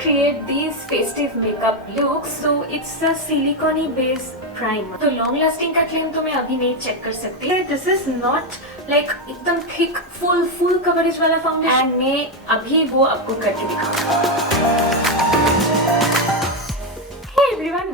create these festive makeup looks, so it's a silicone based primer. तो long lasting का claim तो मैं अभी नहीं check कर सकती. This is not like एकदम thick full coverage वाला foundation. And मैं अभी वो आपको करके दिखाऊंगी. Hey everyone,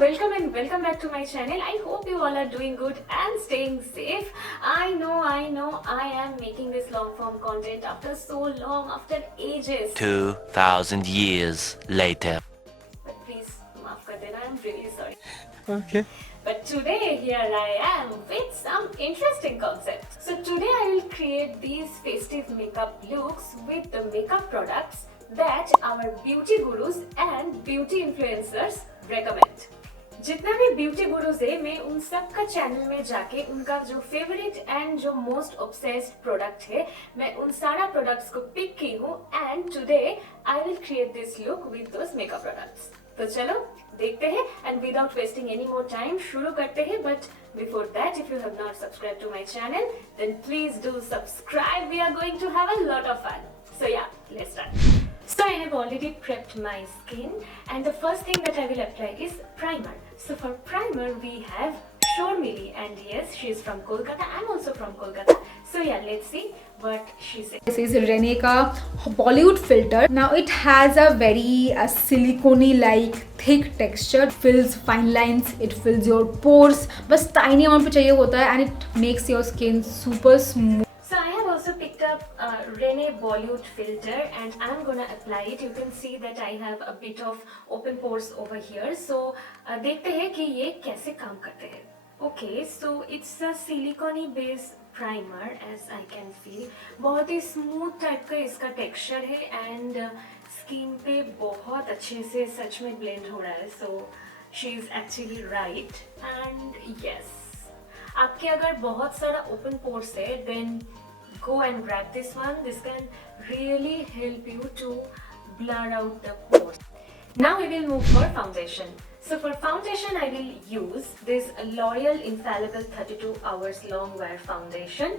welcome back to my channel. I hope you all are doing good and staying safe. I know I am making this long form content after so long, after ages. 2000 years later. But please, maaf kar dena, I'm really sorry. Okay. But today here I am with some interesting concepts. So today I will create these festive makeup looks with the makeup products that our beauty gurus and beauty influencers recommend. जितना भी beauty gurus है, मैं उन सब का channel में जाके उनका जो फेवरेट एंड जो मोस्ट ऑब्सेस्ड प्रोडक्ट है, मैं उन सारा प्रोडक्ट्स को पिक की हूँ and today I will create this look with those makeup products. तो चलो देखते हैं and without wasting any more time शुरू करते हैं. But before that, if you have not subscribe to my channel then please do subscribe. We are going to have a lot of fun. So yeah, let's start. So I have already prepped my skin and the first thing that I will apply is primer. So for primer we have Shormili, and yes, she is from Kolkata. I'm also from Kolkata. So yeah, let's see what she says. This is Rene ka Bollywood filter. Now it has a very silicone like thick texture, fills fine lines, it fills your pores. बस tiny amount पे चाहिए होता है and it makes your skin super smooth. So I have also picked up Rene Bollywood filter and I'm gonna apply it. You can see that I have a bit of open pores over here. So देखते हैं कि ये कैसे काम करते हैं. Okay, so it's a silicone based primer as I can feel. बहुत ही smooth type का इसका texture है and skin पे बहुत अच्छे से सच में blend हो रहा है. So she is actually right and yes. आपके अगर बहुत सारा open pores है then go and grab this one. This can really help you to blur out the pores. Now we will move for foundation. So for foundation I will use this L'Oreal Infallible 32 hours long wear foundation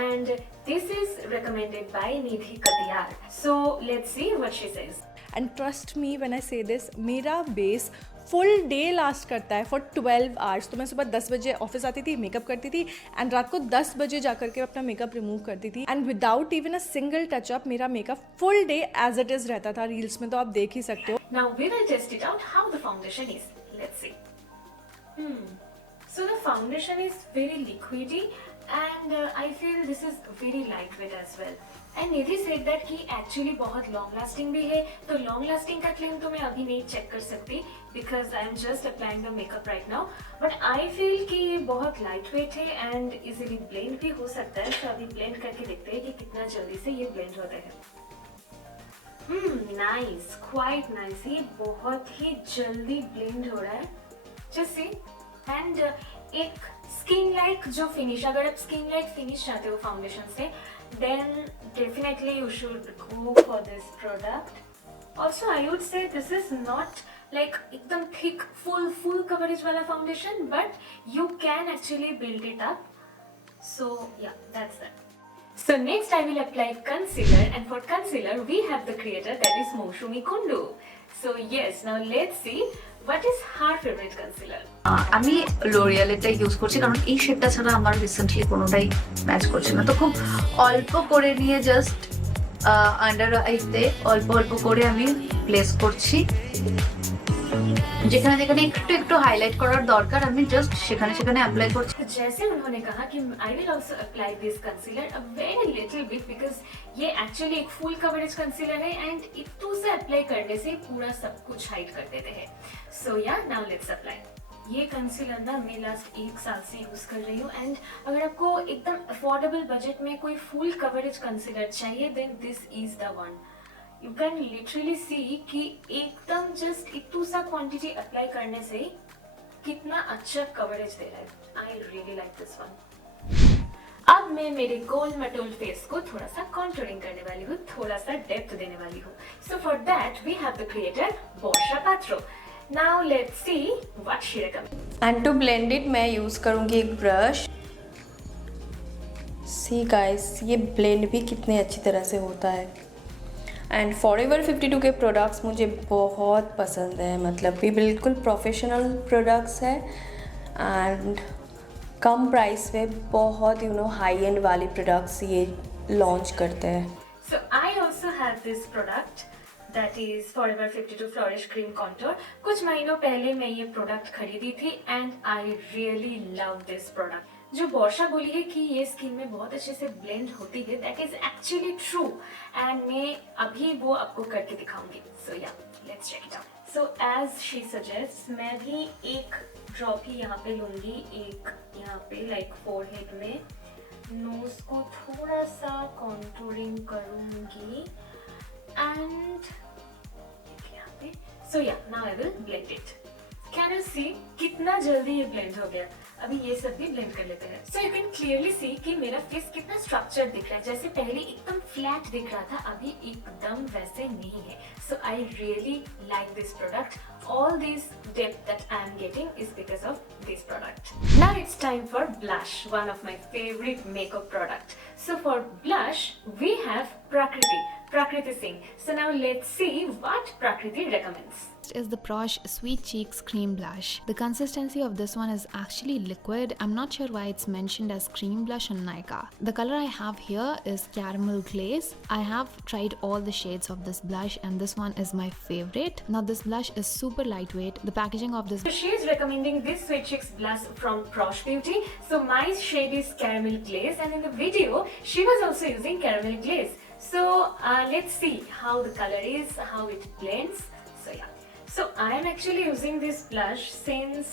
and this is recommended by Nidhi Katiyar. So let's see what she says. And trust me when I से this, मेरा base full day last करता है for 12 hours. तो मैं सुबह 10 बजे office आती थी, मेकअप करती थी एंड रात को 10 बजे जा करके अपना मेकअप रिमूव करती थी and without even a single touchup मेरा makeup full day as it is रहता था. रील्स में तो आप देख ही सकते हो. Now we will test it out how the foundation is. Let's see. So the foundation is very liquidy and I feel this is very lightweight as well. And Nidhi said that कि actually बहुत long lasting भी है. तो long lasting का claim तो मैं अभी नहीं check कर सकती because I am just applying the makeup right now. But I feel कि ये बहुत lightweight है and easily blend भी हो सकता है. तो अभी blend करके देखते हैं कि कितना जल्दी से ये blend होता है. Nice, quite nice. ये बहुत ही जल्दी blend हो रहा है. Just see. And एक स्किन लाइक जो फिनिश, अगर आप स्किन लाइक फिनिश चाहते हो फाउंडेशन से then definitely you should go for this product. Also I would say this is not like एकदम thick full coverage वाला foundation, but you can actually build it up. So yeah, that's that. So next I will apply concealer and for concealer we have the creator that is Moushumi Kundu. So yes, now let's see what is her favorite concealer. আমি L'Oreal এটা use করছি কারণ এই শেডটা ছাড়া আমার recently কোনোটাই match করছে না. তো খুব অল্প করে নিয়ে জাস্ট আন্ডার আইতে অল্প করে আমি প্লেস করছি. যেখানে যেখানে একটু হাইলাইট করার দরকার আমি জাস্ট সেখানে অ্যাপ্লাই করছি. जैसे उन्होंने कहा कि I will also apply this concealer a very little bit because ये actually एक full coverage concealer है and इतू से अप्लाई करने से पूरा सब कुछ हाइड कर देते हैं. So yeah, now let's apply. ये कंसीलर ना मैं लास्ट 1 साल से यूज कर रही हूँ एंड अगर आपको एकदम अफोर्डेबल बजट में कोई फुल कवरेज कंसीलर चाहिए then this is the one. You can literally see कि एकदम जस्ट इतू सा क्वांटिटी अप्लाई करने से कितना अच्छा कवरेज दे रहा है. आई रियली लाइक दिस वन. अब मैं मेरे गोल मटोल फेस को थोड़ा सा कॉन्टूरिंग करने वाली हूँ, थोड़ा सा डेप्थ देने वाली हूँ. So for that we have the creator Borsha Patro. Now let's see what she recommends. And to blend it मैं यूज़ करूँगी एक ब्रश. सी गाइस, ये ब्लेंड भी कितने अच्छी तरह से होता है. एंड फॉरएवर 52 के प्रोडक्ट्स मुझे बहुत पसंद है, मतलब ये बिल्कुल प्रोफेशनल प्रोडक्ट्स है एंड कम प्राइस पे बहुत हाई एंड वाली प्रोडक्ट्स ये लॉन्च करते हैं. So I also have this product that is Forever 52 Flourish Cream Contour. कुछ महीनों पहले मैं ये प्रोडक्ट खरीदी थी and I really love this product. जो वर्षा बोली है कि ये स्किन में बहुत अच्छे से ब्लेंड होती है, that is actually true and मैं अभी वो आपको करके दिखाऊंगी. So yeah, let's check it out. So as she suggests, मैं भी एक ड्रॉप ही यहाँ पे लूंगी, एक यहाँ पे लाइक फोरहेड में, नोज को थोड़ा सा कॉन्टूरिंग करूंगी एंड यहाँ पे. So yeah now I will blend it. Can you see कितना जल्दी ये ब्लेंड हो गया. अभी ये सब भी ब्लेंड कर लेते हैं. So you can clearly see कि मेरा फेस कितना स्ट्रक्चर दिख रहा है. जैसे पहले एकदम फ्लैट दिख रहा था, अभी एकदम वैसे नहीं है. So I really like this product. All this depth that I am getting is because of this product. Now it's time for blush, one of my favorite makeup product. So for blush, we have Prakriti Singh. So now let's see what Prakriti recommends. Is the Prosh Sweet Cheeks Cream Blush. The consistency of this one is actually liquid. I'm not sure why it's mentioned as cream blush on Nykaa. The color I have here is Caramel Glaze. I have tried all the shades of this blush and this one is my favorite. Now this blush is super lightweight. The packaging of this So she is recommending this Sweet Cheeks blush from Prosh Beauty. So my shade is Caramel Glaze and in the video she was also using Caramel Glaze. So let's see how the color is, how it blends. So yeah. So I am actually using this blush since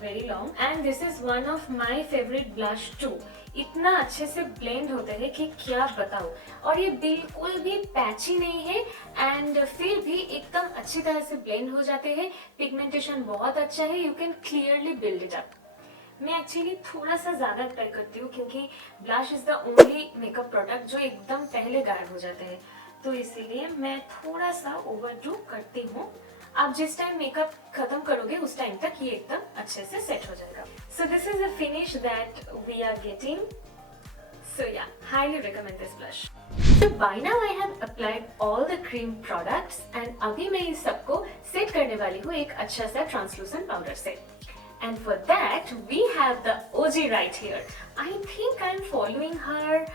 very long and this is one of my favorite blush too. इतना अच्छे से blend होता है कि क्या बताऊँ. और ये बिल्कुल भी पैची नहीं है and फिर भी एकदम अच्छी तरह से blend हो जाते हैं. Pigmentation बहुत अच्छा है. You can clearly build it up. मैं एक्चुअली थोड़ा सा ज़्यादा अप्लाई करती हूँ क्योंकि blush is the only makeup product जो एकदम पहले गायब हो जाते हैं, तो इसीलिए मैं थोड़ा सा ओवरडू करती हूँ. आप जिस टाइम मेकअप खत्म करोगे उस टाइम तक ये एकदम अच्छे से सेट हो जाएगा. So this is the finish that we are getting. So yeah, highly recommend this blush. So by now I have applied all the cream products and अभी मैं इस सबको सेट करने वाली हूँ एक अच्छा सा ट्रांसलूसेंट पाउडर से. And for that we have the OG right here. I think I'm following her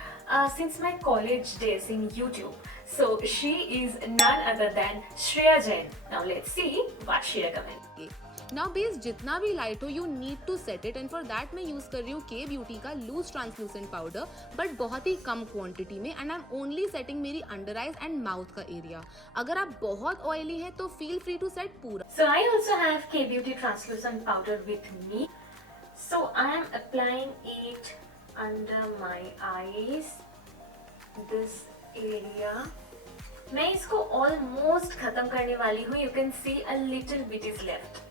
since my college days in YouTube. So she is none other than Shreya Jain. Now let's see what she recommends. Now base जितना भी light हो you need to set it and for that मैं use कर रही हूँ के beauty का loose translucent powder, but बहुत ही कम क्वांटिटी में and I am only setting मेरी अंडर आइज एंड माउथ का एरिया. अगर आप बहुत ऑयली है तो फील फ्री टू सेट पूरा. So I also have K Beauty translucent powder with me. So I am applying it under my eyes, this area. मैं इसको ऑलमोस्ट खत्म करने वाली हूँ. You can see a little bit is left.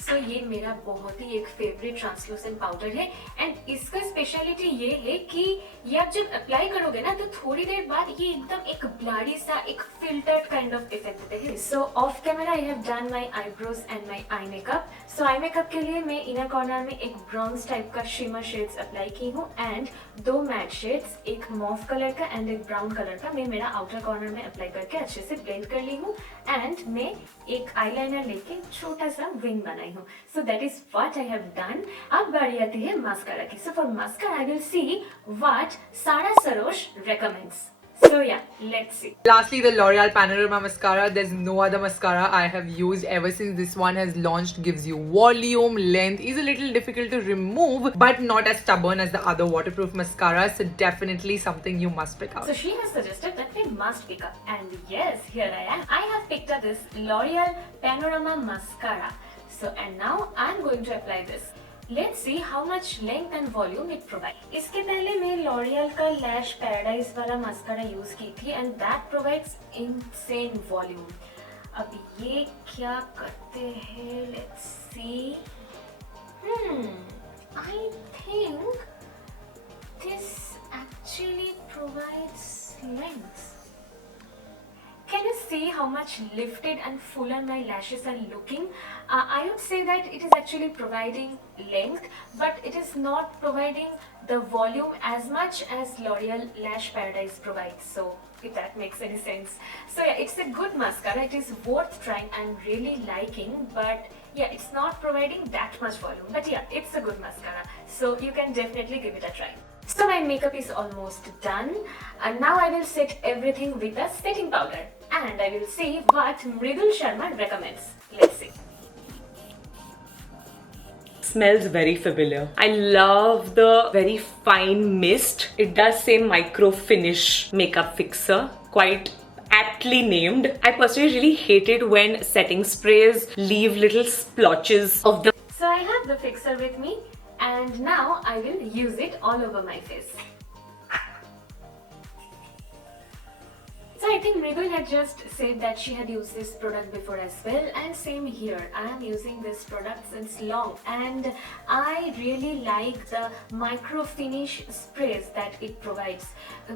सो ये मेरा बहुत ही एक फेवरेट ट्रांसलूसेंट पाउडर है एंड इसका स्पेशलिटी ये है कि ये आप जब अप्लाई करोगे ना तो थोड़ी देर बाद ये एकदम एक ब्लडी सा एक फिल्टर्ड काइंड ऑफ इफेक्ट देता है. सो of camera I have done my eyebrows and my eye makeup. So eye makeup के लिए मैं इनर कॉर्नर में एक ब्राउन्स टाइप का शिमर शेड्स अप्लाई की हूँ एंड 2 मैट शेड्स, एक मॉव कलर का एंड एक ब्राउन कलर का, मैं मेरा आउटर कॉर्नर में अप्लाई करके अच्छे से ब्लेंड कर ली हूँ एंड मैं एक आईलाइनर लेके छोटा सा विंग बनाई हूँ. So that is what I have done. अब बारी आती है मास्कारा की. So for mascara I will see what Sara Sarosh recommends. So yeah, let's see. Lastly, the L'Oreal Panorama Mascara. There's no other mascara I have used ever since this one has launched. Gives you volume, length, is a little difficult to remove, but not as stubborn as the other waterproof mascara. So definitely something you must pick up. So she has suggested that we must pick up, and yes, here I am. I have picked up this L'Oreal Panorama Mascara. So and now I'm going to apply this. Let's see how much length and volume it provides. इसके पहले मैं L'Oreal का Lash Paradise वाला mascara use की थी and that provides insane volume. अब ये क्या करते हैं? Let's see. I think this actually provides length. Can you see how much lifted and fuller my lashes are looking? I would say that it is actually providing length, but it is not providing the volume as much as L'Oreal Lash Paradise provides. So if that makes any sense. So yeah, it's a good mascara. It is worth trying and really liking, but yeah, it's not providing that much volume. But yeah, it's a good mascara, so you can definitely give it a try. So my makeup is almost done, and now I will set everything with a setting powder, and I will see what Mridul Sharma recommends. Let's see. Smells very familiar. I love the very fine mist. It does say micro finish makeup fixer, quite aptly named. I personally really hate it when setting sprays leave little splotches of the. So I have the fixer with me, and now I will use it all over my face. So I think Mridul had just said that she had used this product before as well, and same here. I am using this product since long, and I really like the micro finish sprays that it provides,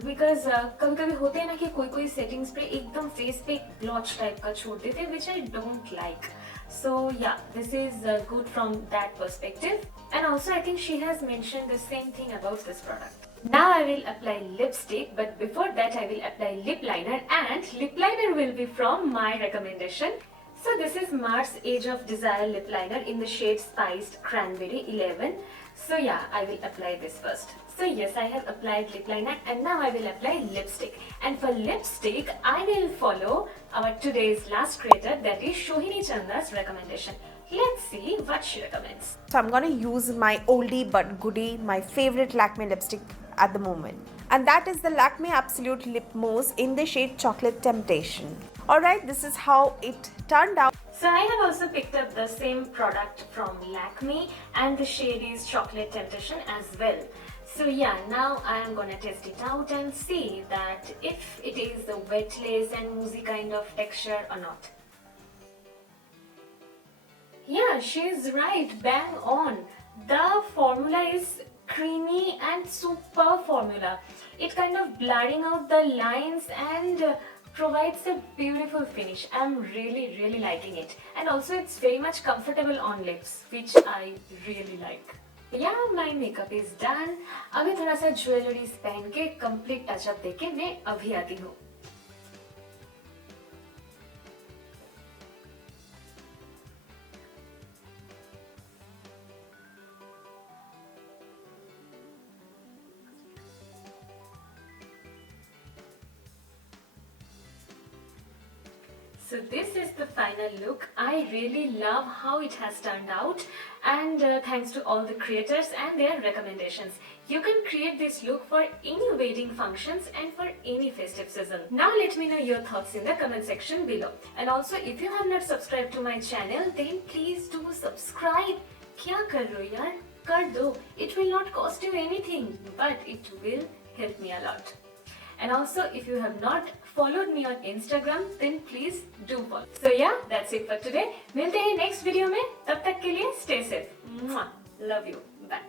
because कभी-कभी होते हैं ना कि कोई setting spray एकदम face पे blotch type का छोड़ देते हैं, which I don't like. So yeah, this is good from that perspective, and also I think she has mentioned the same thing about this product. Now I will apply lipstick, but before that I will apply lip liner, and lip liner will be from my recommendation. So this is Mars Age of Desire lip liner in the shade Spiced Cranberry 11. So yeah, I will apply this first. So yes, I have applied lip liner, and now I will apply lipstick. And for lipstick, I will follow our today's last creator, that is Shohini Chanda's recommendation. Let's see what she recommends. So I'm gonna use my oldie but goodie, my favorite Lakme lipstick at the moment. And that is the Lakme Absolute Lip Mousse in the shade Chocolate Temptation. Alright, this is how it turned out. So I have also picked up the same product from Lakme, and the shade is Chocolate Temptation as well. So yeah, now I am gonna test it out and see that if it is the wet lace and moussey kind of texture or not. Yeah, she's right, bang on. The formula is creamy and super formula. It kind of blurring out the lines and provides a beautiful finish. I'm really liking it, and also it's very much comfortable on lips, which I really like. Yeah, my makeup is done. अभी थोड़ा सा jewelleries पहन के complete touch-up देके मैं अभी आती हूँ. So this is the final look. I really love how it has turned out, and thanks to all the creators and their recommendations. You can create this look for any wedding functions and for any festive season. Now let me know your thoughts in the comment section below. And also, if you have not subscribed to my channel, then please do subscribe. Kya kar rahe ho yaar? Kar do. It will not cost you anything, but it will help me a lot. And also, if you have not followed me on Instagram, then please do follow. So yeah, that's it for today. मिलते हैं next video में. तब तक के लिए stay safe. Love you. Bye.